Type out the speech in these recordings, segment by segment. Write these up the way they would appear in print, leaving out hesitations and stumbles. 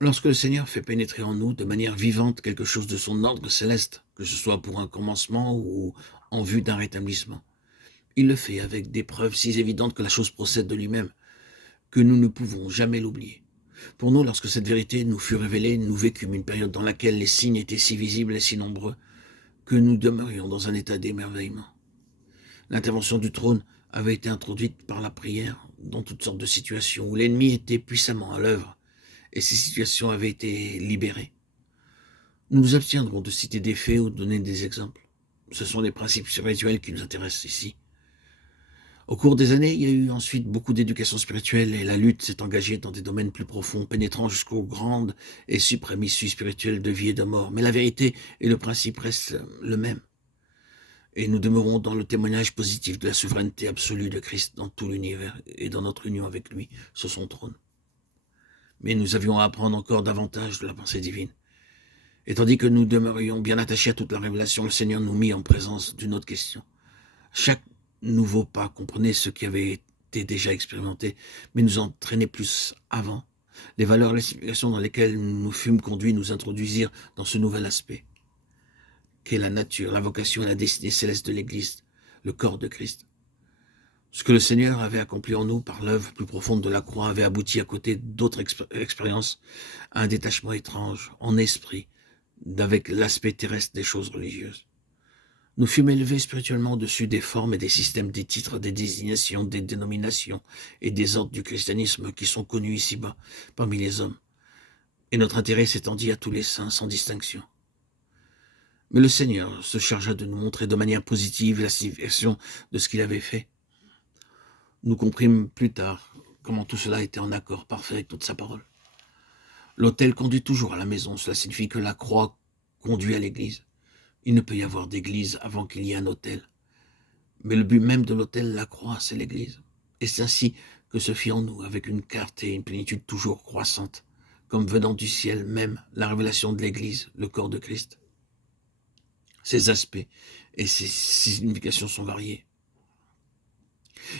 Lorsque le Seigneur fait pénétrer en nous de manière vivante quelque chose de son ordre céleste, que ce soit pour un commencement ou en vue d'un rétablissement, il le fait avec des preuves si évidentes que la chose procède de lui-même, que nous ne pouvons jamais l'oublier. Pour nous, lorsque cette vérité nous fut révélée, nous vécûmes une période dans laquelle les signes étaient si visibles et si nombreux que nous demeurions dans un état d'émerveillement. L'intervention du trône avait été introduite par la prière dans toutes sortes de situations où l'ennemi était puissamment à l'œuvre et ces situations avaient été libérées. Nous nous abstiendrons de citer des faits ou de donner des exemples. Ce sont les principes spirituels qui nous intéressent ici. Au cours des années, il y a eu ensuite beaucoup d'éducation spirituelle et la lutte s'est engagée dans des domaines plus profonds, pénétrant jusqu'aux grandes et suprêmes issues spirituelles de vie et de mort. Mais la vérité et le principe restent le même. Et nous demeurons dans le témoignage positif de la souveraineté absolue de Christ dans tout l'univers et dans notre union avec lui sur son trône. Mais nous avions à apprendre encore davantage de la pensée divine. Et tandis que nous demeurions bien attachés à toute la révélation, le Seigneur nous mit en présence d'une autre question. Chaque nouveau pas comprenait ce qui avait été déjà expérimenté, mais nous entraînait plus avant. Les valeurs et les situations dans lesquelles nous fûmes conduits nous introduisirent dans ce nouvel aspect, qu'est la nature, la vocation et la destinée céleste de l'Église, le corps de Christ. Ce que le Seigneur avait accompli en nous par l'œuvre plus profonde de la croix avait abouti à côté d'autres expériences à un détachement étrange, en esprit, d'avec l'aspect terrestre des choses religieuses. Nous fûmes élevés spirituellement au-dessus des formes et des systèmes, des titres, des désignations, des dénominations et des ordres du christianisme qui sont connus ici-bas parmi les hommes. Et notre intérêt s'étendit à tous les saints sans distinction. Mais le Seigneur se chargea de nous montrer de manière positive la signification de ce qu'il avait fait. Nous comprîmes plus tard comment tout cela était en accord parfait avec toute sa parole. L'autel conduit toujours à la maison, cela signifie que la croix conduit à l'église. Il ne peut y avoir d'église avant qu'il y ait un autel. Mais le but même de l'autel, la croix, c'est l'église. Et c'est ainsi que se fit en nous, avec une clarté et une plénitude toujours croissante, comme venant du ciel même, la révélation de l'église, le corps de Christ. Ses aspects et ses significations sont variés.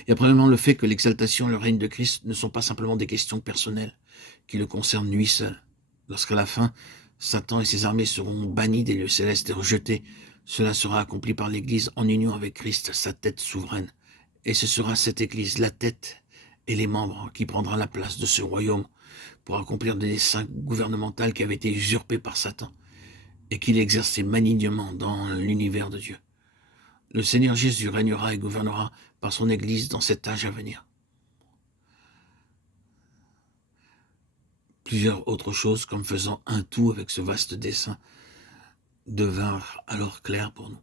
Il y a premièrement le fait que l'exaltation et le règne de Christ ne sont pas simplement des questions personnelles qui le concernent lui seul. Lorsqu'à la fin, Satan et ses armées seront bannis des lieux célestes et rejetés, cela sera accompli par l'Église en union avec Christ, sa tête souveraine. Et ce sera cette Église, la tête et les membres, qui prendra la place de ce royaume pour accomplir des desseins gouvernementaux qui avaient été usurpés par Satan et qu'il exerçait malignement dans l'univers de Dieu. Le Seigneur Jésus régnera et gouvernera par son Église dans cet âge à venir. Plusieurs autres choses, comme faisant un tout avec ce vaste dessein, devinrent alors claires pour nous.